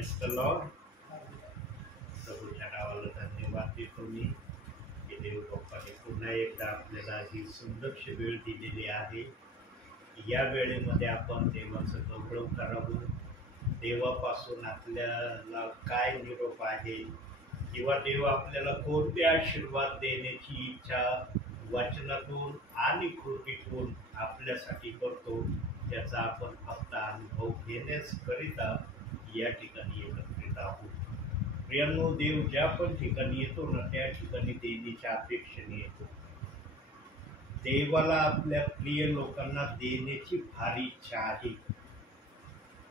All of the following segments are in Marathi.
Praise the Lord. प्रभूच्या नावाला धन्यवाद देतो मी की देव बाप्पाने पुन्हा एकदा आपल्याला ही सुंदरशी वेळ दिलेली आहे. या वेळेमध्ये आपण देवाचं गौरव करावं. देवापासून आपल्याला काय निरोप आहे किंवा देव आपल्याला कोणते आशीर्वाद देण्याची इच्छा वचनातून आणि कृतीतून आपल्यासाठी करतो त्याचा आपण फक्त अनुभव घेण्याकरिता या ठिकाणी एकत्रित आहोत. प्रियांनो, देव ज्या पण ठिकाणी येतो ना त्या ठिकाणी देण्याच्या अपेक्षेने येतो. देवाला आपल्या प्रिय लोकांना देण्याची फार इच्छा आहे,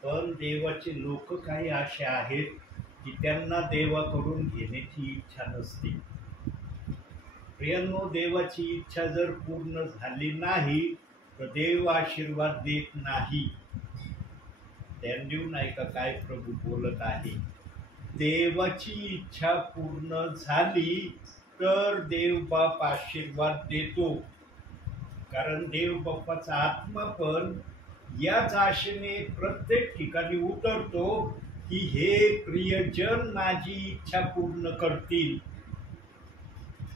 पण देवाचे लोक काही असे आहेत की त्यांना देवाकडून घेण्याची इच्छा नसते. प्रियांनो, देवाची इच्छा जर पूर्ण झाली नाही तर देव आशीर्वाद देत नाही. ध्यान देऊ नाही का काय प्रभू बोलत आहे. देवाची इच्छा पूर्ण झाली तर देव बाप आशीर्वाद देतो. कारण देव बाप्पाचा आत्मा पण याच आशेने प्रत्येक ठिकाणी उतरतो की हे प्रियजन माझी इच्छा पूर्ण करतील.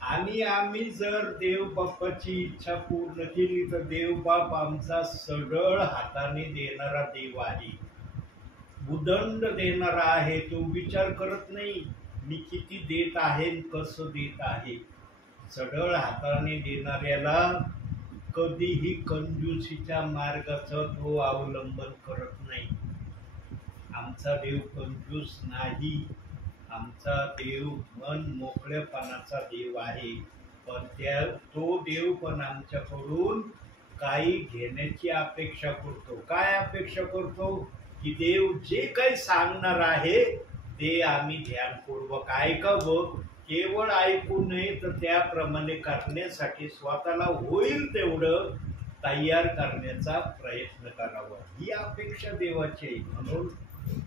आणि आम्ही जर देव बाप्पाची इच्छा पूर्ण केली तर देव बाप आमचा सरळ हाताने देणारा देव आहे, उदंड देणारा आहे. तो विचार करत नाही मी किती देत आहे कसं देत आहे. सरळ हाताने देणाऱ्याला कधीही कंजूसीच्या मार्गाचं तो अवलंबन करत नाही. आमचा देव कंजूस नाही. आमचा देव मन मोकळेपणाचा देव आहे. पण तो देव पण आमच्याकडून काही घेण्याची अपेक्षा करतो. काय अपेक्षा करतो की देव जे काही सांगणार आहे ते आम्ही ध्यानपूर्वक ऐकावं. केवळ ऐकू नये तर त्याप्रमाणे करण्यासाठी स्वतःला होईल तेवढं तयार करण्याचा प्रयत्न करावा, ही अपेक्षा देवाची आहे. म्हणून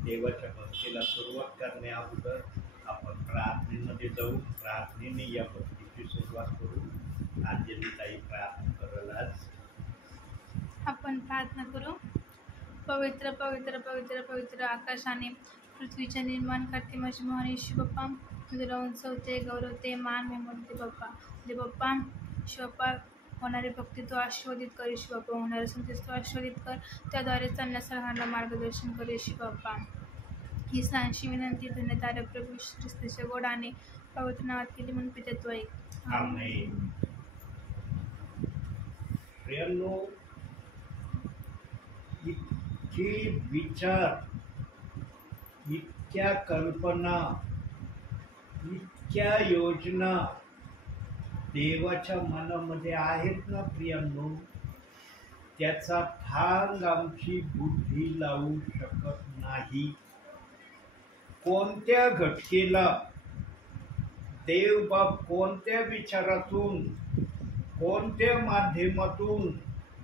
देवाच्या भक्तीला सुरुवात करण्या अगोदर आपण प्रार्थनेमध्ये जाऊ. प्रार्थनेने या भक्तीची सुरुवात करू. अंजलीताई प्रार्थना कराल. आज आपण प्रार्थना करू. पवित्र पवित्र पवित्र पवित्र आकाशाने पृथ्वीचे निर्माण करते माझे मोहन येशू बाप्पा, तुझ्या उंच होते, गौरवते, मान मी म्हणते बाप्पा. जे बाप्पा शिवप्पा होणारी भक्ती तो आशीर्वादित कर येशू बाप्पा. होणारे संदेश तो आशीर्वादित कर. त्याद्वारे चालण्या सर्वांना मार्गदर्शन कर येशू बाप्पा. ही सांशी विनंती धन्यतारे प्रभू ख्रिस्ताच्या गोडाने पवित्र नावात केली म्हणून पितेतो ऐक. आमेन. प्रियांनो, इतके विचार, इतक्या कल्पना, इतक्या योजना देवाच्या मनामध्ये आहेत ना प्रियांनो, त्याचा थांग आमची बुद्धी लावू शकत नाही. कोणत्या घटकेला देव बाप कोणत्या विचारातून कोणत्या माध्यमातून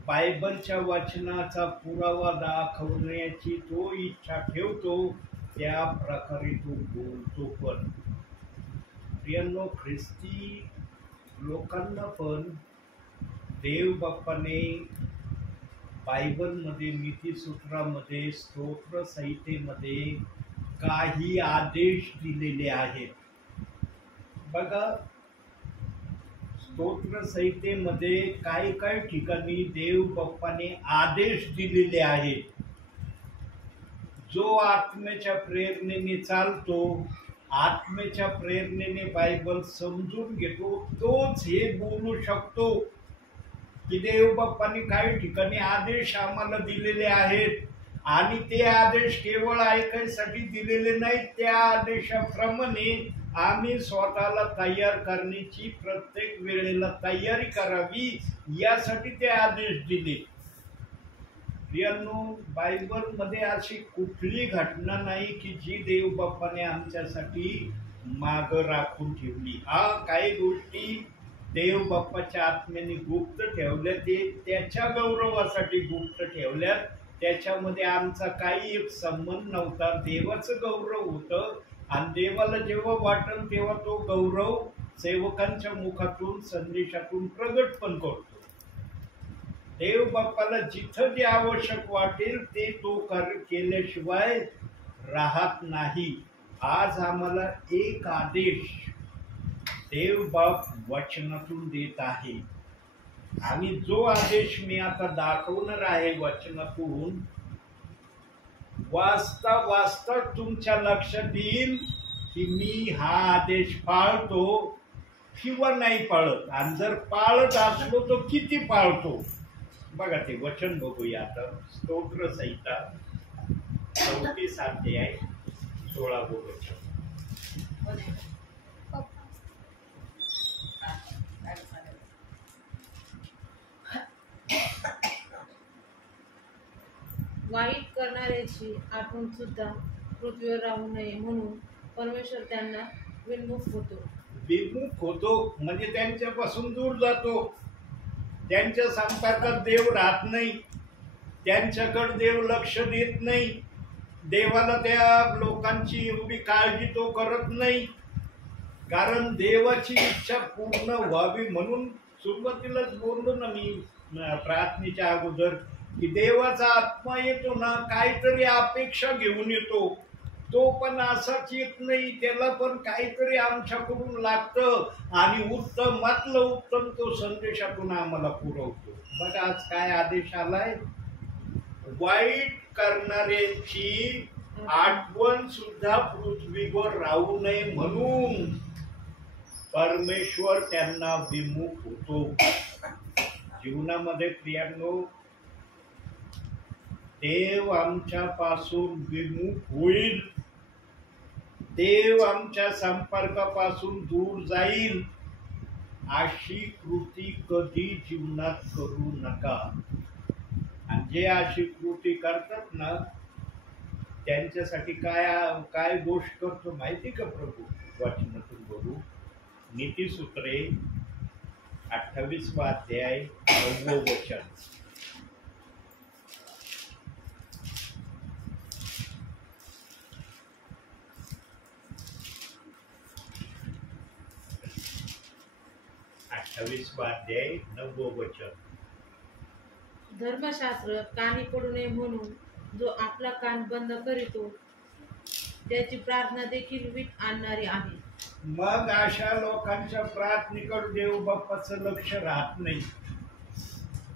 बायबलच्या वचनाचा पुरावा दाखवण्याची तो इच्छा ठेवतो त्या प्रकारे तो बोलतो. पण प्रियांनो, ख्रिस्ती लोकांना पण देव बाप्पाने बायबलमध्ये, नीतिसूत्रामध्ये, स्तोत्र संहितेमध्ये काही आदेश दिलेले आहेत. बघा, स्तोत्र संहितेमध्ये काही काही ठिकाणी देव बाप्पाने आदेश दिलेले आहेत. जो आत्म्याच्या प्रेरणेने चालतो, आत्म्याच्या प्रेरणेने बायबल समजून घेतो, तोच हे बोलू शकतो की देव बाप्पाने काही ठिकाणी आदेश आम्हाला दिलेले आहेत आणि ते आदेश केवळ ऐकायसाठी दिलेले नाहीत. त्या आदेशाप्रमाणे आम्ही स्वतःला तयार करण्याची प्रत्येक वेळेला तयारी करावी यासाठी ते आदेश दिले. प्रियांनो, बायबलमध्ये अशी कुठली घटना नाही की जी देव बाप्पाने आमच्यासाठी माग राखून ठेवली. काही गोष्टी देव बाप्पाच्या आत्म्याने गुप्त ठेवल्या, ते त्याच्या गौरवासाठी गुप्त ठेवल्यात. त्याच्यामध्ये आमचा काही एक संबंध नव्हता. देवाचं गौरव होतं आणि देवाला जेव्हा वाटेल तेव्हा तो गौरव सेवकांच्या मुखातून, संदेशातून प्रगट पण करतो. देव बाप्पाला जिथं जे आवश्यक वाटेल ते तो केल्याशिवाय राहत नाही. आज आम्हाला एक आदेश देव बाप वचनातून देत आहे आणि जो आदेश मी आता दाखवणार आहे वचनातून, वाचता वाचता तुमच्या लक्षात येईल की मी हा आदेश पाळतो किंवा नाही पाळत, आणि जर पाळत असलो तो किती पाळतो. बघा ते वचन बघूया आता. स्तोत्र संहिता 34 अध्याय 16 वचन. वाईट करणाऱ्याची आठवण सुद्धा पृथ्वीवर राहू नये म्हणून परमेश्वर त्यांना विन्मुख होतो. विमुख होतो म्हणजे त्यांच्यापासून दूर जातो. त्यांच्या संपर्कात देव राहत नाही, त्यांच्याकडे देव लक्ष देत नाही. देवाला त्या लोकांची एवढी काळजी तो करत नाही, कारण देवाची इच्छा पूर्ण व्हावी म्हणून सुरुवातीलाच बोललो ना मी प्रार्थनेच्या अगोदर की देवाचा आत्मा येतो ना, काहीतरी अपेक्षा घेऊन येतो. तो पण असाच येत नाही, त्याला पण काहीतरी आमच्याकडून लागतं आणि उत्तमातलं उत्तम तो संदेशातून आम्हाला पुरवतो. बघा आज काय आदेश आलाय, वाईट करणाऱ्यांची आठवण सुद्धा पृथ्वीवर राहू नये म्हणून परमेश्वर त्यांना विमुख होतो. जीवनामध्ये प्रियांनो, देव आमच्या पासून विमुख होईल, देव आमच्या संपर्कापासून दूर जाईल, अशी कृती कधी जीवनात करू नका. आणि जे अशी कृती करतात ना त्यांच्यासाठी काय गोष्ट करतो माहिती का प्रभू? वचनातून बघू. नीतिसूत्रे 28 अध्याय 9 वचन. अध्याय 9 वचन. धर्मशास्त्र कानी पडू नये म्हणून जो आपला कान बंद करीतो त्याची प्रार्थना देखील वीट आणणारी आहे. मग अशा लोकांच्या प्रार्थनेकडे देव बाप्पाचं लक्ष राहत नाही.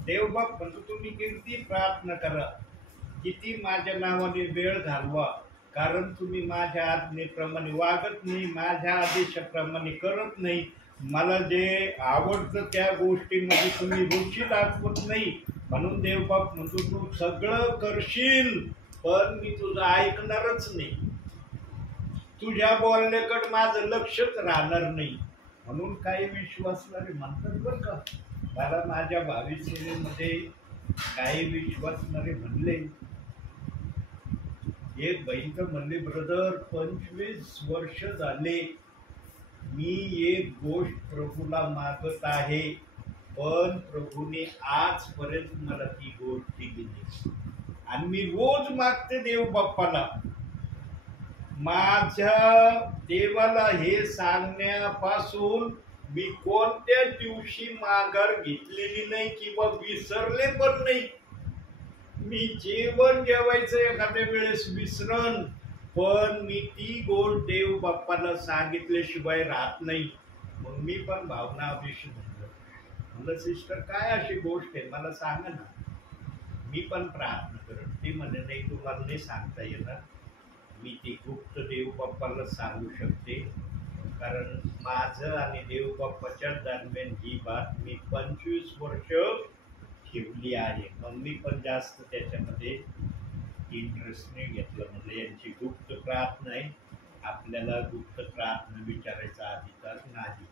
देव बाप म्हणतो तुम्ही किती प्रार्थना करा, किती माझ्या नावाने वेळ घालवा, कारण तुम्ही माझ्या आज्ञेप्रमाणे वागत नाही, माझ्या आदेशाप्रमाणे करत नाही. मला जे आवडतं त्या गोष्टींमध्ये तुम्ही रुची दाखवत नाही. म्हणून देवबाप म्हणतो तू सगळं करशील पण मी तुझं ऐकणारच नाही, तुझ्या बोलण्याकडे माझं लक्षच राहणार नाही. म्हणून काही विश्वासणारे म्हणतात बरं का, मला माझ्या भावी सेवेमध्ये काही विश्वासणारे म्हणले, एक बहीण तर म्हणले, ब्रदर 25 वर्ष झाले मी एक गोष्ट प्रभूला मागत आहे, पण प्रभूने आजपर्यंत मला ती गोष्ट दिली नाही आणि मी रोज मागते देव बाप्पाला. माझ्या देवाला हे सांगण्यापासून मी कोणत्या दिवशी माघार घेतलेली नाही किंवा विसरले पण नाही. मी जेवण जेवायचं एखाद्या वेळेस विसरण, पण मी ती गोष्ट देव बाप्पाला सांगितल्याशिवाय राहत नाही. मग मी पण भावना अभिषेक म्हणलं सिस्टर काय अशी गोष्ट आहे मला सांगा ना, मी पण प्रार्थना करत. ती म्हणे नाही तुम्हाला नाही सांगता येणार, मी ती गुप्त देव बाप्पाला सांगू शकते, कारण माझं आणि देव बाप्पाच्या दरम्यान ही बात मी 25 वर्ष ठेवली आहे. मग मी पण जास्त त्याच्यामध्ये इंटरेस्ट नाही घेतलं. म्हणजे यांची गुप्त प्रार्थना आहे, आपल्याला गुप्त प्रार्थना विचारायचा अधिकार नाही.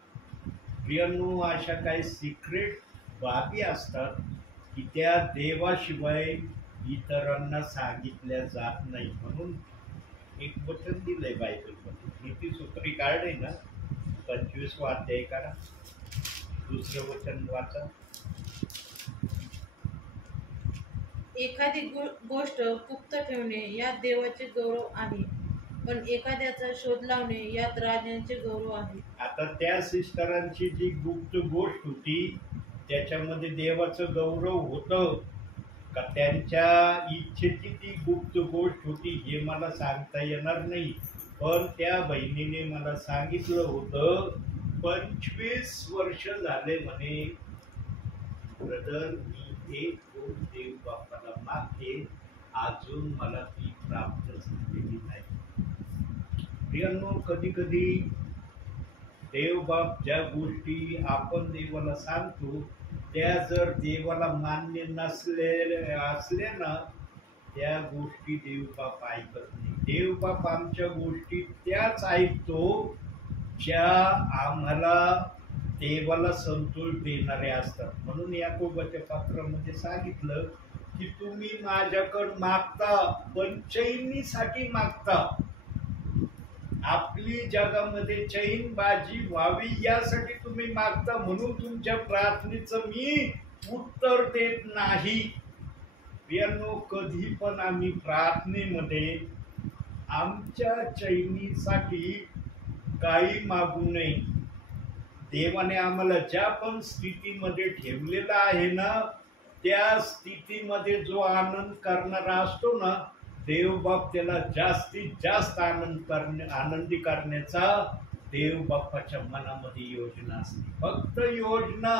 प्रियांनो, अशा काही सिक्रेट बाबी असतात की त्या देवाशिवाय इतरांना सांगितल्या जात नाही. म्हणून एक वचन दिलंय बायबलमध्ये, नीतिसूत्री कार्ड आहे ना 25 अध्याय करा, दुसरं वचन वाचा. एखादी गोष्ट गुप्त ठेवणे यात देवाचे गौरव आहे, पण एखाद्याचा शोध लावणे यात राजांचे गौरव आहे. आता त्या सिस्टरांची जी गुप्त गोष्ट होती त्याच्यामध्ये देवाचं गौरव होतं, का त्यांच्या इच्छेची ती गुप्त गोष्ट होती हे मला सांगता येणार नाही. पण त्या बहिणीने मला सांगितलं होतं 25 वर्ष झाले म्हणे ब्रदर, मी एक गोष्ट देव बाप्पाला मागते, अजून मला ती प्राप्त झालेली नाही. प्रियांनो, कधी कधी देवबाप ज्या गोष्टी आपण देवाला सांगतो त्या जर देवाला मान्य असल्या ना, त्या गोष्टी देवबाप ऐकत नाही. देवबाप आमच्या गोष्टी त्याच ऐकतो ज्या आम्हाला देवाला संतोष देणारे असतात. म्हणून याकोबाच्या पत्रामध्ये सांगितलं की तुम्ही माझ्याकडे मागता पण चैनीसाठी मागता. आपली जगामध्ये चैनबाजी व्हावी यासाठी तुम्ही मागता, म्हणून तुमच्या प्रार्थनेचं मी उत्तर देत नाही. प्रियांनो, कधी पण आम्ही प्रार्थनेमध्ये आमच्या चैनीसाठी काही मागू नये. देवाने आम्हाला ज्या पण स्थितीमध्ये ठेवलेलं आहे ना, त्या स्थितीमध्ये जो आनंद करणारा असतो ना, देवबाप त्याला जास्तीत जास्त आनंदी करण्याचा देवबाप्पाच्या मनामध्ये योजना असते. फक्त योजना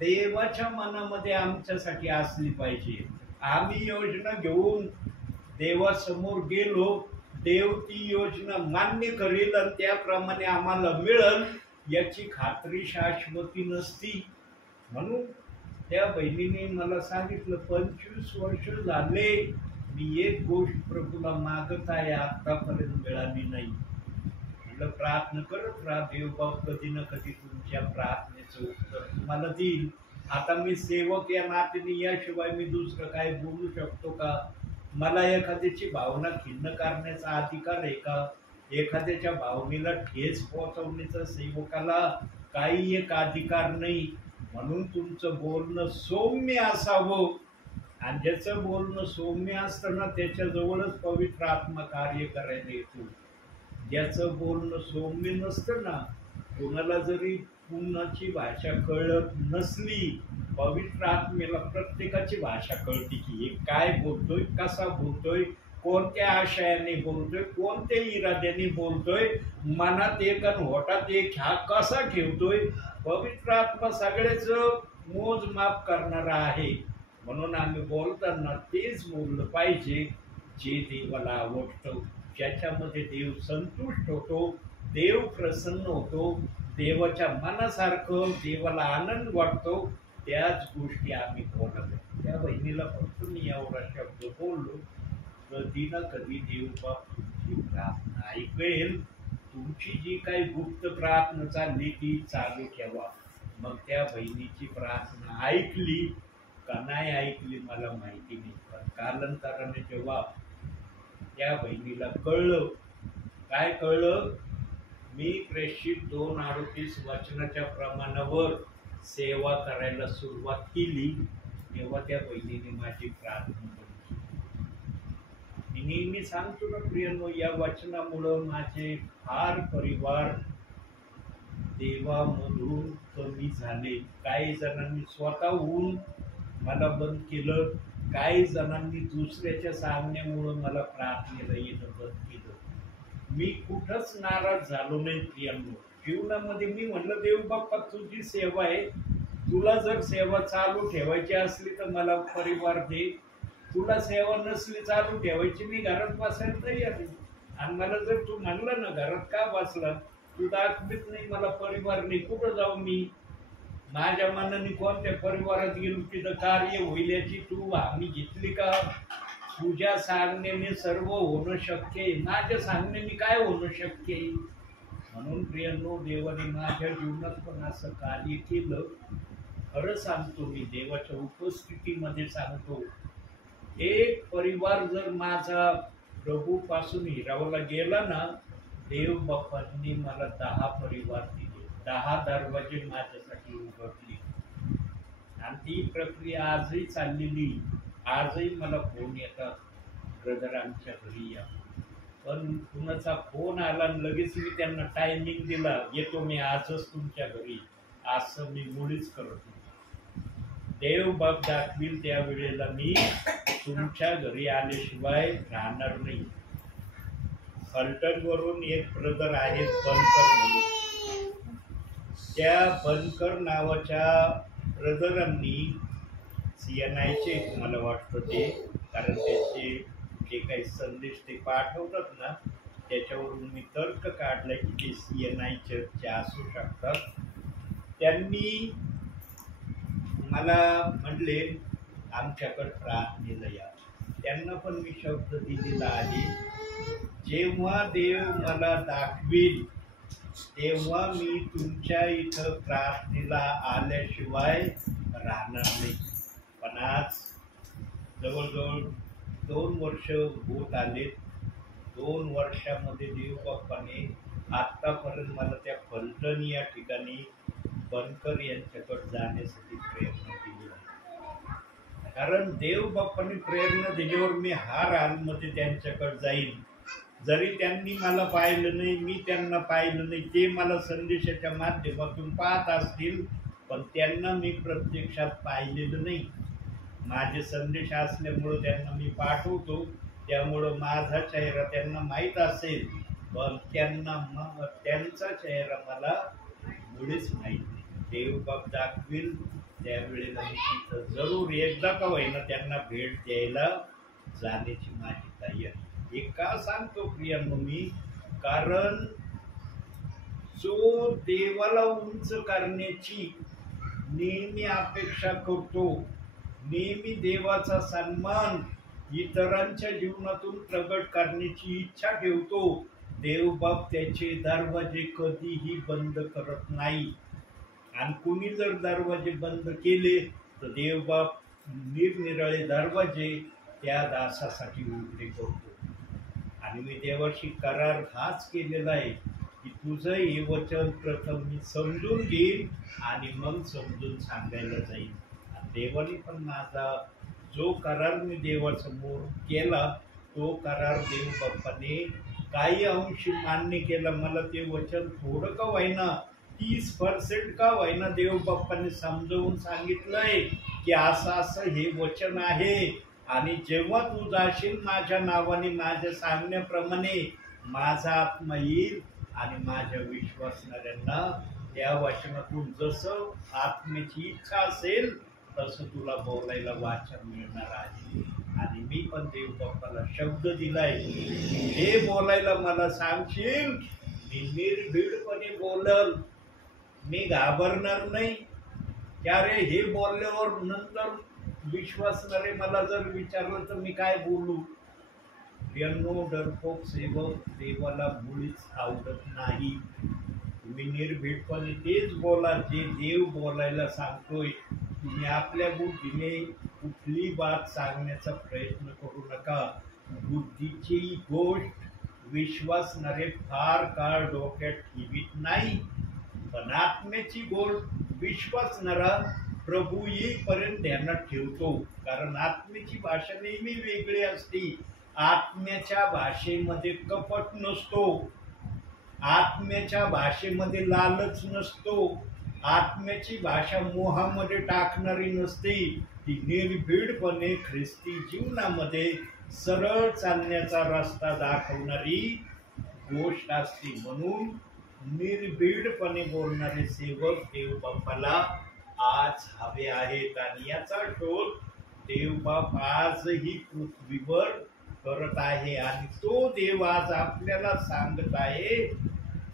देवाच्या मनामध्ये आमच्यासाठी असली पाहिजे. आम्ही योजना घेऊन देवासमोर गेलो, देव ती योजना मान्य करेल आणि त्याप्रमाणे आम्हाला मिळेल याची खात्री शाश्वती नसती. म्हणून त्या बहिणीने मला सांगितलं 25 वर्ष झाले मी एक गोष्ट प्रभूला मागत आहे, आतापर्यंत मिळाली नाही. म्हटलं प्रार्थना करत राहा, देवबाप कधी ना कधी तुमच्या प्रार्थनेचं उत्तर तुम्हाला देईल. आता मी सेवक या नात्याने याशिवाय मी दुसरं काय बोलू शकतो का? मला एखाद्याची भावना खिन्न करण्याचा अधिकार आहे का? एखाद्याच्या भावनेला ठेच पोहोचवण्याचा सेवकाला काही एक अधिकार नाही. म्हणून तुमचं बोलणं सौम्य असावं, आणि ज्याचं बोलणं सौम्य असताना त्याच्याजवळच पवित्र आत्मा कार्य करायला येतो. ज्याचं बोलणं सौम्य नसतं ना, कोणाला जरी कुणाची भाषा कळत नसली, पवित्र आत्मेला प्रत्येकाची भाषा कळते की हे काय बोलतोय, कसा बोलतोय, कोणत्या आशयाने बोलतोय, कोणत्या इराद्याने बोलतोय, मनात एक आणि होठात एक हा कसा ठेवतोय. पवित्र आत्मा सगळेच मोजमाप करणारा आहे. म्हणून आम्ही बोलताना तेच बोललं पाहिजे जे देवाला आवडतं, ज्याच्यामध्ये देव संतुष्ट होतो, देव प्रसन्न होतो, देवाच्या मनासारखं देवाला आनंद वाटतो, त्याच गोष्टी आम्ही बोलत. त्या बहिणीला फक्त मी एवढा शब्द बोललो, कधी ना कधी देवबाप तुमची प्रार्थना ऐकेल. तुमची जी काही गुप्त प्रार्थना चालली ती चालू ठेवा. मग त्या बहिणीची प्रार्थना ऐकली का नाही ऐकली मला माहिती नाही, पण कालांतराने जेव्हा त्या बहिणीला कळलं, काय कळलं, मी प्रेषित 2:38 वचनाच्या प्रमाणावर सेवा करायला सुरुवात केली, तेव्हा त्या बहिणीने माझी प्रार्थना केली. मी नेहमी सांगतो ना प्रियांनो, या वचनामुळं माझे फार परिवार देवामधून कमी झाले. काही जणांनी स्वतःहून मला बंद केलं, काही जणांनी दुसऱ्याच्या सांगण्यामुळं मला प्रार्थनेला येणं बंद केलं. मी कुठंच नाराज झालो नाही प्रियांनो. जीवनामध्ये मी म्हणलं देव बाप्पा तुझी सेवा आहे, तुला जर सेवा चालू ठेवायची असली तर मला परिवार दे, तुला सेवा नसली चालू ठेवायची मी घरात बसायला तयार आहे. आणि मला जर तू म्हणलं ना घरात का बसला, तू दाखवीत नाही मला परिवार नाही, कुठं जाऊ मी? माझ्या मनाने कोणत्या परिवारात गेलो तिथं कार्य होईल याची तू हमी घेतली का? तुझ्या सांगण्याने सर्व होणं शक्य आहे, माझ्या सांगण्याने काय होणं शक्य आहे? म्हणून प्रियांनो, देवाने माझ्या जीवनात पण असं कार्य केलं. खरं सांगतो, मी देवाच्या उपस्थितीमध्ये सांगतो, एक परिवार जर माझा प्रभू पासून हिरावला गेला ना, देव बाप्पांनी मला 10 परिवार दिले, 10 दरवाजे माझ्यासाठी उघडले. आणि ती प्रक्रिया आजही चाललेली. आजही मला फोन येतात, ब्रदर आमच्या घरी या. पण कुणाचा फोन आला आणि लगेच मी त्यांना टायमिंग दिला, येतो मी आजच तुमच्या घरी, असं मी मुळीच करत नाही. देव बाप दाखवील त्यावेळेला मी तुमच्या घरी आल्याशिवाय राहणार नाही. फलटणवरून एक ब्रदर आहेत बनकर म्हणून. त्या बनकर नावाच्या ब्रदरांनी CNIचे मला वाटतं ते, कारण त्याचे जे काही संदेश ते पाठवतात ना त्याच्यावरून मी तर्क काढलाय की ते CNI चर्चचे असू शकतात. त्यांनी मला म्हणले आमच्याकडे प्रार्थनेला या. त्यांना पण मी शब्द दिलेला आहे, जेव्हा देव मला दाखवील तेव्हा मी तुमच्या इथं प्रार्थनेला आल्याशिवाय राहणार नाही. पण आज जवळजवळ 2 वर्ष होत आले. 2 वर्षामध्ये देव बाप्पाने आत्तापर्यंत मला त्या फलटण या ठिकाणी बनकर यांच्याकडे जाण्यासाठी प्रयत्न केले. कारण देव बाप्पाने प्रेरणा दिल्यावर मी हर हालमध्ये त्यांच्याकडे जाईल. जरी त्यांनी मला पाहिलं नाही, मी त्यांना पाहिलं नाही, ते मला संदेशाच्या माध्यमातून पाहत असतील, पण त्यांना मी प्रत्यक्षात पाहिलेलं नाही. माझे संदेश असल्यामुळं त्यांना मी पाठवतो, त्यामुळं माझा चेहरा त्यांना माहीत असेल, पण त्यांचा चेहरा मला मुळीच माहीत नाही. देव बाप दाखवील त्यावेळेला मी तिथं जरूर एकदा का होईना त्यांना भेट द्यायला जाण्याची माझी तयारी. हे का सांगतो प्रियांनो मी, कारण जो देवाला उंच करण्याची नेहमी अपेक्षा करतो, नेहमी देवाचा सन्मान इतरांच्या जीवनातून प्रगट करण्याची इच्छा ठेवतो, देवबाप त्याचे दरवाजे कधीही बंद करत नाही. आणि कुणी जर दरवाजे बंद केले तर देवबाप निरनिराळे दरवाजे त्या दासासाठी उघडे करतो. आणि मी देवाशी करार हाच केलेला आहे की तुझं हे वचन प्रथम मी समजून घेईन आणि मग समजून सांगायला जाईल. देवाने पण माझा जो करार मी देवासमोर केला तो करार देव बाप्पाने काही अंशी मान्य केला. मला ते वचन थोडं का होईना, 30% का होईना देव बाप्पाने समजावून सांगितलंय की असं असं हे वचन आहे. आणि जेव्हा तू जाशील माझ्या नावाने माझ्या सांगण्याप्रमाणे माझा आत्मा येईल आणि माझ्या विश्वासणाऱ्यांना त्या वचनातून जसं आत्म्याची इच्छा असेल तसं तुला बोलायला वाचन मिळणार आहे. आणि मी पण देव बाप्पाला शब्द दिलाय, हे बोलायला मला सांगशील मी निर्भीडपणे बोलल, मी घाबरणार नाही. क्या रे हे बोलल्यावर नंतर विश्वासणारे मला जर विचारलं तर मी काय बोलू. प्रियांनो, डरपोक सेवक देवाला मुळीच आवडत नाही. तुम्ही निर्भीडपणे तेच बोला जे देव बोलायला सांगतोय. तुम्ही आपल्या बुद्धीने कुठली बात सांगण्याचा प्रयत्न करू नका. बुद्धीची गोष्ट विश्वासणारे फार काळ डोक्यात ठेवीत नाही, पण आत्म्याची गोष्ट विश्वासणारा प्रभू येईपर्यंत ध्यानात ठेवतो. कारण आत्म्याची भाषा नेहमी वेगळी असते. आत्म्याच्या भाषेमध्ये कपट नसतो, आत्म्याच्या भाषेमध्ये लालच नसतो, आत्म्याची भाषा मोहामध्ये टाकणारी नसते. ती निर्भीडपणे ख्रिस्ती जीवनामध्ये सरळ चालण्याचा रस्ता दाखवणारी गोष्ट असते. म्हणून निर्भीडपणे बोलणारे सेवक देव बाप्पाला आज हवे आहेत. आणि याचा शोध देवबाप आजही पृथ्वीवर करत आहे. आणि तो देव आज आपल्याला सांगत आहे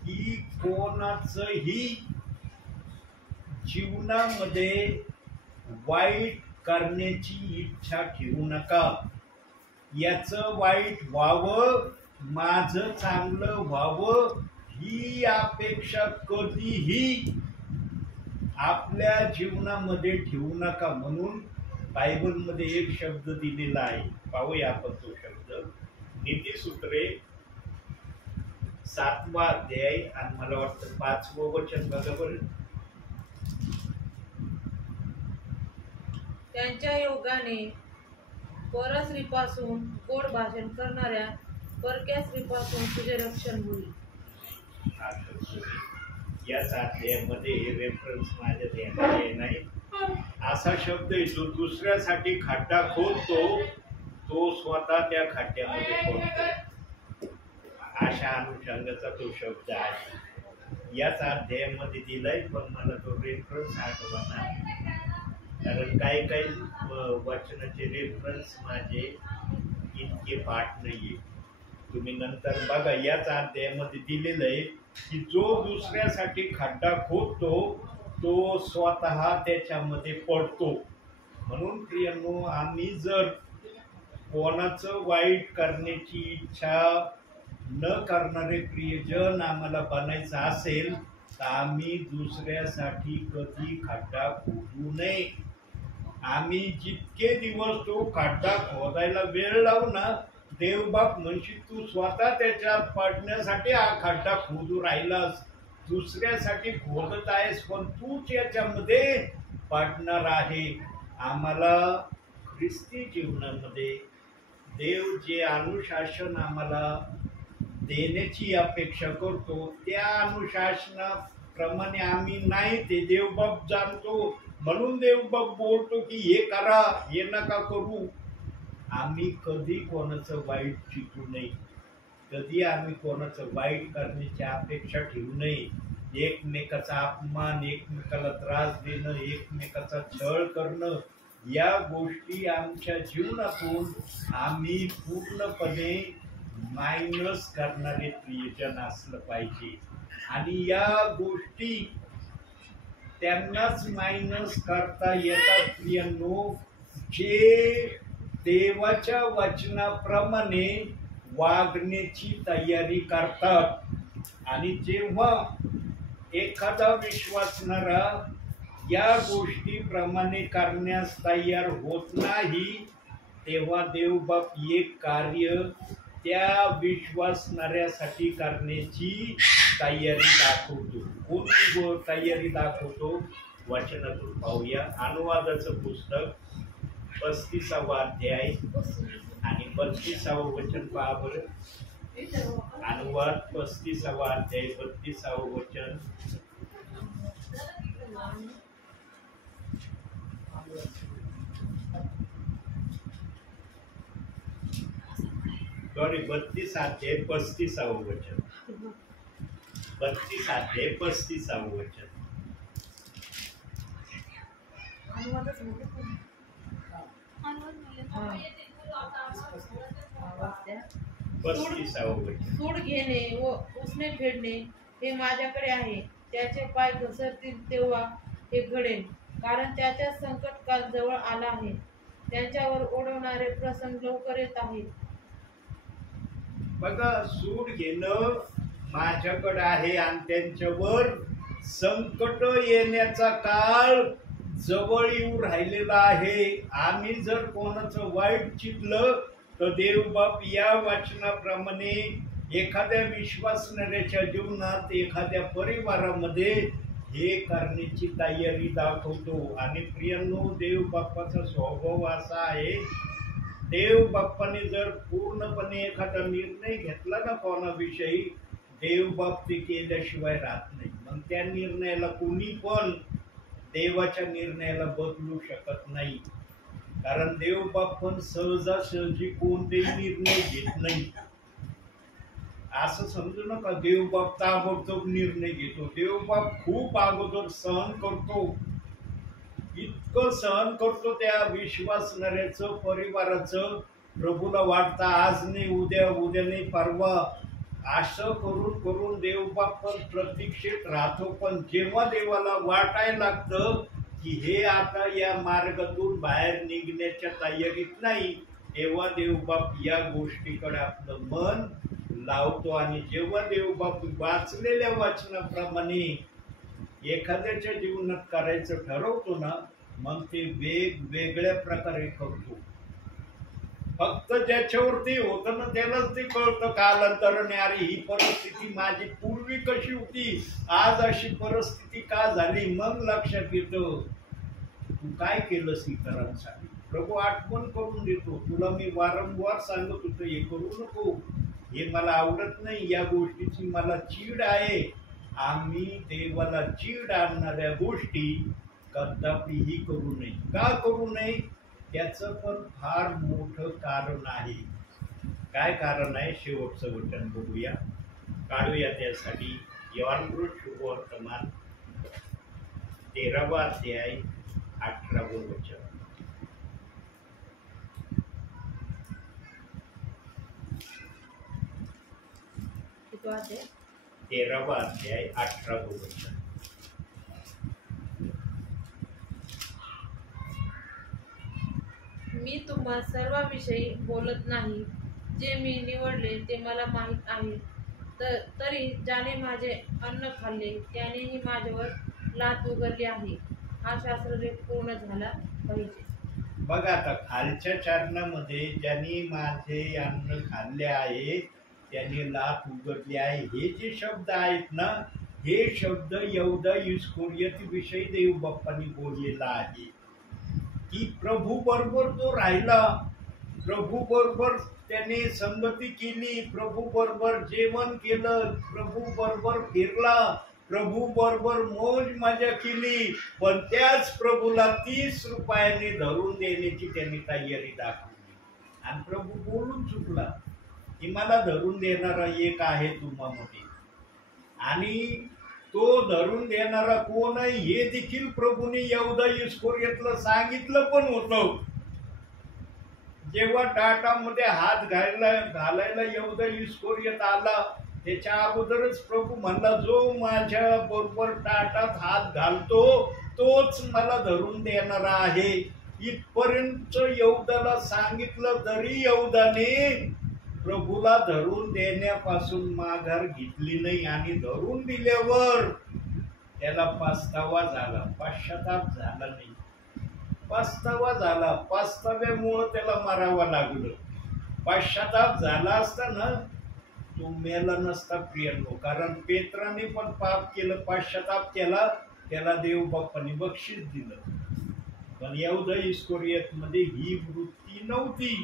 की कोणाचंही जीवनामध्ये वाईट करण्याची इच्छा ठेवू नका. याचं वाईट व्हावं, माझं चांगलं व्हावं ही अपेक्षा कधीही आपल्या जीवनामध्ये ठेवू नका. म्हणून बायबलमध्ये एक शब्द दिलेला आहे, पाहूया आपण तो शब्द. नीतिसूत्रे 7वा अध्याय आणि मला वाटतं 5वं वचन बघा बरं. त्यांच्या योगाने परस्त्रीपासून गोड भाषण करणाऱ्या परक्या स्त्रीपासून तुझे रक्षण होईल. याच अध्यायामध्ये रेफरन्स माझ्या ध्यानात नाही, असा शब्द आहे, जो दुसऱ्यासाठी खड्डा खोदतो तो स्वतः त्या खड्ड्यामध्ये पडतो. अशा अनुषंगाचा तो शब्द आहे. याच अध्यायामध्ये दिलाय, पण मला तो रेफरन्स आठवला, कारण काही काही वचनाचे रेफरन्स माझे इतके पाठ नाहीये. तुम्ही नंतर बघा, याच अध्यायामध्ये दिलेलं आहे की जो दुसऱ्यासाठी खड्डा खोदतो तो स्वतः त्याच्यामध्ये पडतो. म्हणून प्रियांनो, आम्ही जर कोणाचं वाईट करण्याची इच्छा न करणारे प्रियजन आम्हाला बनायचं असेल तर आम्ही दुसऱ्यासाठी कधी खड्डा खोदू नये. आम्ही जितके दिवस तो खड्डा खोदायला वेळ लावू ना, देवबाप म्हणशील तू स्वतः त्याच्या पडण्यासाठी हा खड्डा खोदू राहिलास, दुसऱ्यासाठी खोदत आहेस, पण तूच याच्यामध्ये पडणार आहे. आम्हाला ख्रिस्ती जीवनामध्ये देव जे अनुशासन आम्हाला देण्याची अपेक्षा करतो त्या अनुशासनाप्रमाणे आम्ही नाही, ते देवबाप जाणतो. म्हणून देवबाप बोलतो की हे करा, हे नका करू. आम्ही कधी कोणाचं वाईट चितू नये, कधी आम्ही कोणाचं वाईट करण्याची अपेक्षा ठेवू नये. एकमेकाचा अपमान, एकमेकाला त्रास देणं, एकमेकाचा छळ करणं, या गोष्टी आमच्या जीवनातून आम्ही पूर्णपणे मायनस करणारे प्रियजन असलं पाहिजे. आणि या गोष्टी त्यांनाच मायनस करता येतात प्रियांनो, जे देवाच्या वचनाप्रमाणे वागण्याची तयारी करतात. आणि जेव्हा एखादा विश्वासणारा या गोष्टीप्रमाणे करण्यास तयार होत नाही, तेव्हा देवबाप एक कार्य त्या विश्वासणाऱ्यासाठी करण्याची तयारी दाखवतो. कोणती तयारी दाखवतो? वचनातून पाहूया. अनुवादाचं पुस्तक 35वा अध्याय आणि 32वा वचन पहा बरं. अनुवाद 35वा अध्याय 32वा वचन. सॉरी, 32 अध्याय 35वा वचन. 32 अध्याय 35वा वचन. 35वा वचन. सूड घेणे व उसने फेडणे हे माझ्याकडे आहे. त्याचे पाय घसरतील तेव्हा हे घडेल, कारण त्याचा संकटकाल जवळ आला आहे. त्यांच्यावर ओढवणारे प्रसंग लवकर येत आहेत. बघा, सूड घेणं माझ्याकडे आहे आणि त्यांच्यावर संकट येण्याचा काळ जवळ येऊ राहिलेला आहे. आम्ही जर कोणाचं वाईट चितलं तर देवबाप या वचनाप्रमाणे एखाद्या विश्वासणाऱ्याच्या जीवनात, एखाद्या परिवारामध्ये हे करण्याची तयारी दाखवतो. आणि प्रियांनो, देवबाप्पाचा स्वभाव असा आहे, देवबाप्पाने जर पूर्णपणे एखादा निर्णय घेतला ना कोणाविषयी, देवबाप ते केल्याशिवाय राहत नाही. मग त्या निर्णयाला कोणी पण देवाच्या निर्णयाला बदलू शकत नाही. कारण देवबाप पण सहजासहजी कोणतेही निर्णय घेत नाही. असं समजू नका देवबाप ताबडतोब निर्णय घेतो. देवबाप खूप अगोदर सहन करतो, इतकं सहन करतो त्या विश्वासणाऱ्याचं, परिवाराचं. प्रभूला वाटतं आज नाही उद्या, उद्या नाही परवा, असं करून करून देवबाप पण प्रतीक्षेत राहतो. पण जेव्हा देवाला वाटायला लागतं की हे आता या मार्गातून बाहेर निघण्याच्या तयारीत नाही, तेव्हा देवबाप या गोष्टीकडे आपलं मन लावतो. आणि जेव्हा देवबाप वाचलेल्या वचनाप्रमाणे एखाद्याच्या जीवनात करायचं ठरवतो ना, मग ते वेगवेगळ्या प्रकारे करतो. फक्त ज्याच्यावरती होतं ना त्यालाच ते कळतं कालांतराने, अरे ही परिस्थिती माझी पूर्वी कशी होती, आज अशी परिस्थिती का झाली. मग लक्षात येतं तू काय केलंस इतरांसाठी. प्रभू आठवण करून देतो, तुला मी वारंवार सांगत होतो हे करू नको, हे मला आवडत नाही, या गोष्टीची मला चीड आहे. आम्ही देवाला चीड आणणाऱ्या गोष्टी कदापिही करू नये. का करू नये? त्याचं पण फार मोठं कारण आहे. काय कारण आहे? शेवटचं वचन बघूया, काढूया त्यासाठी. योहान शुभवर्तमान 13वा अध्याय 18वं वचन. किती वाजले? 13वा अध्याय 18वं वचन. मी तुम्हा सर्वांविषयी बोलत नाही. जे मी निवडले ते मला माहीत आहे. तरी ज्याने माझे अन्न खाल्ले त्यानेही माझ्यावर लाथ उघडली आहे. हा शास्त्रलेख पूर्ण झाला पाहिजे. बघा आता खालच्या चरणामध्ये ज्यांनी माझे अन्न खाल्ले आहे त्यांनी लाथ उघडली आहे, हे जे शब्द आहेत ना, हे शब्द यहूदा इस्करियोती विषयी देव बाप्पांनी बोललेला आहे की प्रभू बरोबर तो राहिला, प्रभू बरोबर त्याने संगती केली, प्रभू बरोबर जेवण केलं, प्रभू बरोबर फिरला, प्रभू बरोबर मौज मजा केली, पण त्याच प्रभूला 30 रुपयाने धरून देण्याची त्यांनी तयारी दाखवली. आणि प्रभू बोलून चुकला की मला धरून देणारा एक आहे तुम्हामध्ये, आणि तो धरून देणारा कोण आहे हे देखील प्रभूने यहूदा इस्करियोतला सांगितलं पण होतं. जेव्हा टाटामध्ये हात घालायला यहूदा इस्करियोत आला त्याच्या अगोदरच प्रभू म्हणला, जो माझ्या बरोबर टाटात हात घालतो तोच मला धरून देणारा आहे. इथपर्यंत यहूदाला सांगितलं तरी यहूदाने प्रभूला धरून देण्यापासून माघार घेतली नाही, आणि धरून दिल्यावर त्याला पस्तावा झाला, पश्चाताप झाला नाही. पस्तावा झाला, पस्ताव्यामुळं त्याला मारावं लागलं. पश्चाताप झाला असता ना तो मेला नसता प्रियांनो, कारण पेत्राने पण पाप केलं, पश्चाताप केला, त्याला देव बाप्पाने बक्षीस दिलं. पण यहूदा इस्करियोत मध्ये ही वृत्ती नव्हती.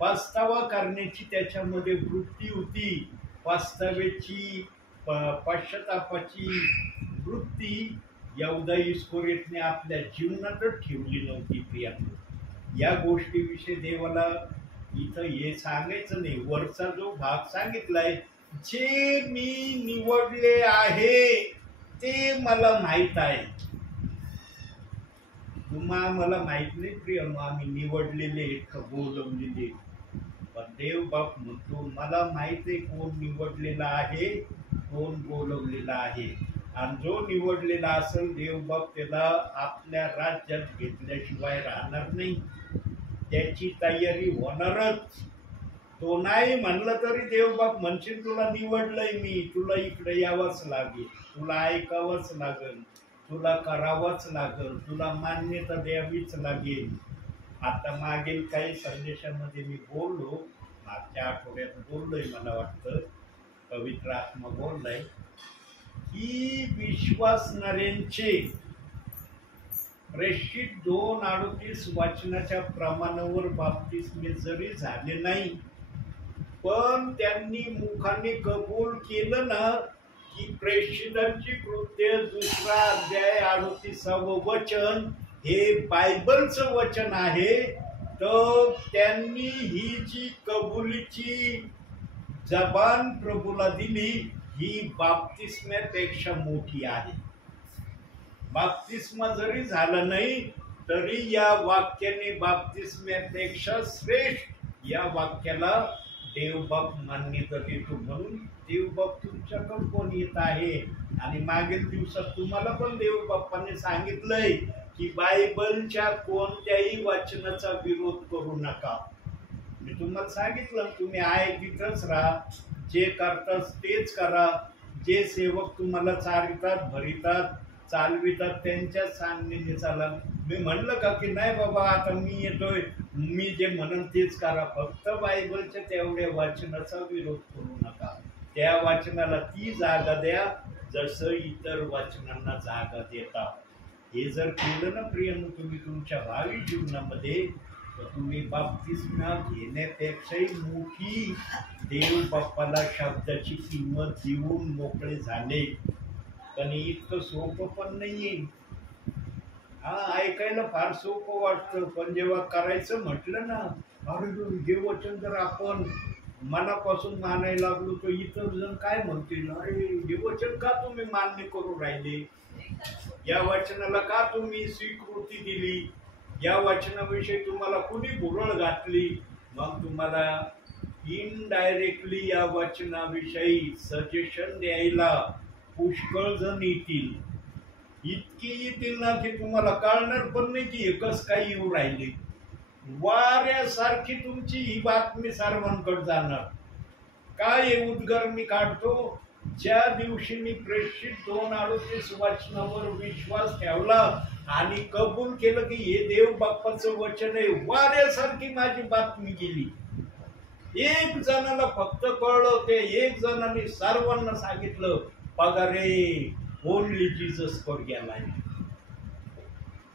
पस्तावा करण्याची त्याच्यामध्ये वृत्ती होती. पस्ताव्याची, पश्चातापाची वृत्ती यहूदा इस्करियोतने आपल्या जीवनातच ठेवली नव्हती प्रियांनो. या गोष्टीविषयी देवाला इथं हे सांगायचं नाही. वरचा जो भाग सांगितलाय, जे मी निवडले आहे ते मला माहित आहे. मला माहित नाही प्रियांनो, आम्ही निवडलेले का बोलवलेले. पण देव बाप म्हणतो मला माहित आहे कोण निवडलेला आहे, कोण बोलवलेला आहे. आणि जो निवडलेला असेल देव बाप त्याला आपल्या राज्यात घेतल्याशिवाय राहणार नाही, त्याची तयारी होणारच. तो नाही म्हणलं तरी देव बाप म्हणशील तुला निवडलंय मी, तुला इकडे यावंच लागेल, तुला ऐकावंच लागेल, तुला करावंच लागेल, तुला मान्यता द्यावीच लागेल. आता मागील काही संदेशामध्ये मी बोललो, मागच्या आठवड्यात बोललोय, मला वाटतं पवित्र आत्मा बोललाय की विश्वासणाऱ्यांचे प्रेषित 2:38 वचनाच्या प्रमाणावर बाप्तिस्मे जरी झाले नाही, पण त्यांनी मुखाने कबूल केलं ना की प्रेषितांची कृत्य 2 अध्याय 38वं वचन हे बायबलचं वचन आहे, तर त्यांनी ही जी कबुलीची जबान प्रभूला दिली ही बाप्तिस्म्यापेक्षा मोठी आहे. बाप्तिस्मा जरी झाला नाही तरी या वाक्याने बाप्तिस्म्यापेक्षा श्रेष्ठ या वाक्याला देवबाप मान्यता देतो. म्हणून देवबाप तुमच्याकडे कोण येत आहे. आणि मागील दिवसात तुम्हाला पण देवबाप्पाने सांगितलंय की बायबलच्या कोणत्याही वचनाचा विरोध करू नका. मी तुम्हाला सांगितलं तुम्ही आहे तिथंच राहा, जे करतात तेच करा, जे सेवक तुम्हाला चालवितात, भरितात, चालवितात त्यांच्या सांगण्याने चाला. मी म्हणलं का की नाही बाबा आता मी येतोय, मी जे म्हणन तेच करा. फक्त बायबलच्या तेवढ्या वाचनाचा विरोध करू नका. त्या वाचनाला ती जागा द्या जसं इतर वाचनांना जागा देता. हे जर केलं ना प्रियांनो तुम्ही तुमच्या भावी जीवनामध्ये, तर तुम्ही बाप्तिस्मा घेण्यापेक्षाही मोठी देव बाप्पाला शब्दाची किंमत देऊन मोकळे झाले. पण इतकं सोपं पण नाहीये. हा, ऐकायला फार सोपं वाटतं, पण जेव्हा करायचं म्हटलं ना, अरे हे वचन जर आपण मनापासून मानायला लागलो तर इतर जण काय म्हणतील, अरे हे वचन का तुम्ही मान्य करू राहिले, या वचनाला का तुम्ही स्वीकृती दिली, या वचनाविषयी तुम्हाला कुणी भुरळ घातली. मग तुम्हाला इनडायरेक्टली या वचनाविषयी सजेशन द्यायला पुष्कळ जण येतील. इतकी येतील ना की तुम्हाला कळणार पण नाही की एकच काही येऊ राहिले. वाऱ्यासारखी तुमची ही बातमी सर्वांकडे जाणार. काय उद्गार मी काढतो, ज्या दिवशी मी प्रेषित 2:38 वचनावर विश्वास ठेवला आणि कबूल केलं की हे देव बाप्पाचं वचन आहे, वाऱ्यासारखी माझी बातमी गेली. एक जणाला फक्त कळलं, ते एक जणांनी सर्वांना सांगितलं, पगारे ओनली जीसस फॉर गेलाय.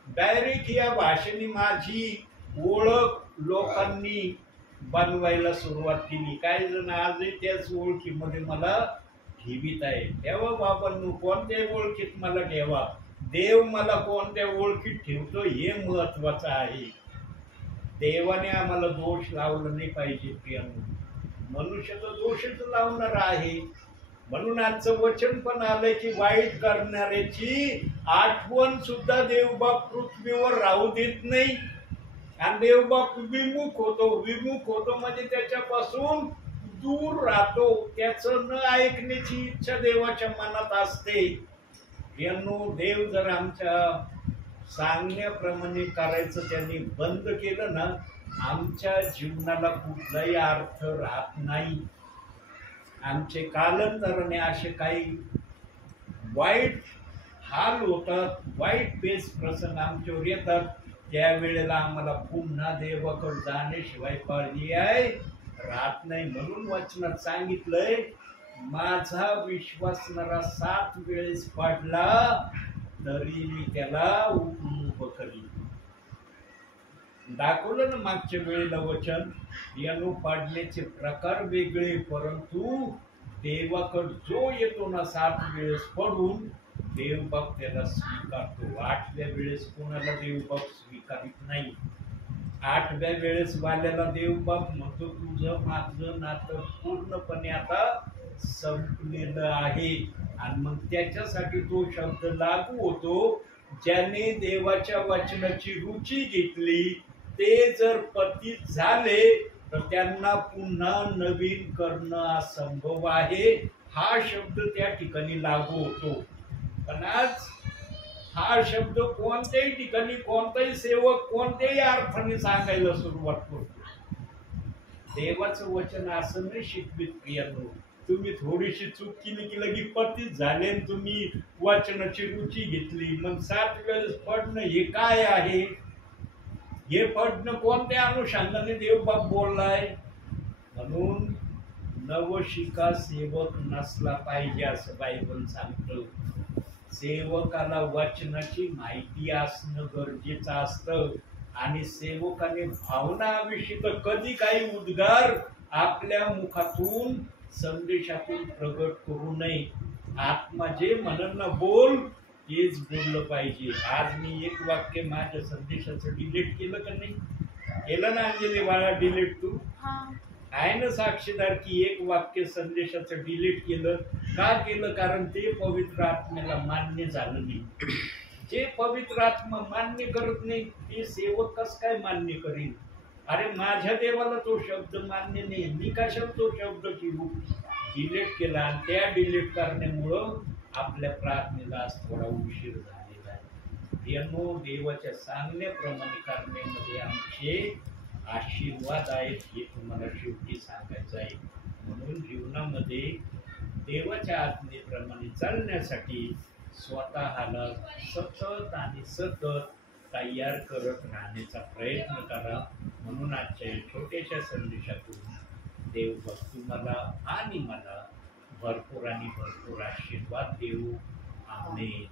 डायरेक्ट या भाषेने माझी ओळख लोकांनी बनवायला सुरुवात केली. काही जण आजही त्याच ओळखीमध्ये मला ठेवीत आहे. ठेवा बाबांनो, कोणत्या ओळखीत मला ठेवा, देव मला कोणत्या ओळखीत ठेवतो हे महत्वाचं आहे. देवाने आम्हाला दोष लावला नाही पाहिजे प्रियांनो, मनुष्य तर दोषच लावणार आहे. म्हणून आजचं वचन पण आलंय की वाईट करणाऱ्याची आठवण सुद्धा देवबाप पृथ्वीवर राहू देत नाही. आणि देवबाप विमुख होतो म्हणजे त्याच्यापासून दूर राहतो. त्याचं न ऐकण्याची इच्छा देवाच्या मनात असते. यांनो, देव जर आमच्या सांगण्याप्रमाणे करायचं त्यांनी बंद केलं ना, आमच्या जीवनाला कुठलाही अर्थ राहत नाही. आमचे कालांतराने असे काही वाईट हाल होतात, वाईट पेच प्रसंग आमच्यावर येतात. त्यावेळेला आम्हाला पुन्हा देवाकडे जाण्याशिवाय पर्याय राहत नाही. म्हणून वचनात सांगितलंय, माझा विश्वासणारा 7 वेळेस पडला तरी मी त्याला उठून उभं करीन. दाखवलं ना मागच्या वेळेला वचन. यानो पाडण्याचे प्रकार वेगळे, परंतु देवाकडे जो येतो ना 7 वेळेस पडून, देवबाप त्याला स्वीकारतो. 8व्या वेळेस कोणाला देवबाप स्वीकारित नाही. 8व्या वेळेस वाल्याला देवबाप म्हणतो, तुझं माझं नातं पूर्णपणे आता संपलेलं आहे. आणि मग त्याच्यासाठी तो शब्द लागू होतो, ज्याने देवाच्या वचनाची रुची घेतली ते जर पतित झाले तर त्यांना पुन्हा नवीन करणं असंभव आहे. हा शब्द त्या ठिकाणी लागू होतो. पण आज हा शब्द कोणत्याही ठिकाणी कोणताही सेवक कोणत्याही अर्थाने सांगायला सुरुवात करतो. देवाचं वचन असं नाही शिकवित प्रियांनो. तुम्ही थोडीशी चूक केली की लगी पतित झाले, तुम्ही वचनाची रुची घेतली, मग 7 वेळेस पडणं हे काय आहे? हे पडणं कोणत्या अनुषंगाने देवबाप बोललाय? म्हणून नवशिका सेवक नसला पाहिजे असं बायबल सांगतं. सेवकाला वचनाची माहिती असणं गरजेचं असतं. आणि सेवकाने भावनाविषयी तर कधी काही उद्गार आपल्या मुखातून संदेशातून प्रगट करू नये. आत्मा जे म्हणन ना बोल, तेच बोललं पाहिजे. आज मी एक वाक्य माझ्या संदेशाचं डिलीट केलं का नाही? केलं ना अंजली बाळा डिलीट? तू आहे ना साक्षीदार की एक वाक्य संदेशाचं डिलीट केलं. का केलं? कारण ते पवित्र आत्म्याला मान्य झालं नाही. जे पवित्र आत्मा मान्य करत नाही ते सेवक कस काय मान्य करील? अरे माझ्या देवाला तो शब्द मान्य नाही, मी कशाला तो शब्द डिलीट केला? आणि त्या डिलीट करण्यामुळं आपल्या प्रार्थनेला आज थोडा उशीर झालेला आहे. यानो देवाच्या सांगण्याप्रमाणे करण्यामध्ये आमचे आशीर्वाद आहेत हे तुम्हाला शेवटी सांगायचं आहे. म्हणून जीवनामध्ये देवाच्या आज्ञेप्रमाणे चालण्यासाठी स्वतःला सतत आणि सतत तयार करत राहण्याचा प्रयत्न करा. म्हणून आजच्या छोट्याशा संदेशातून देव तुम्हाला आणि मला भरपूर आणि भरपूर आशीर्वाद देऊ. आमेन.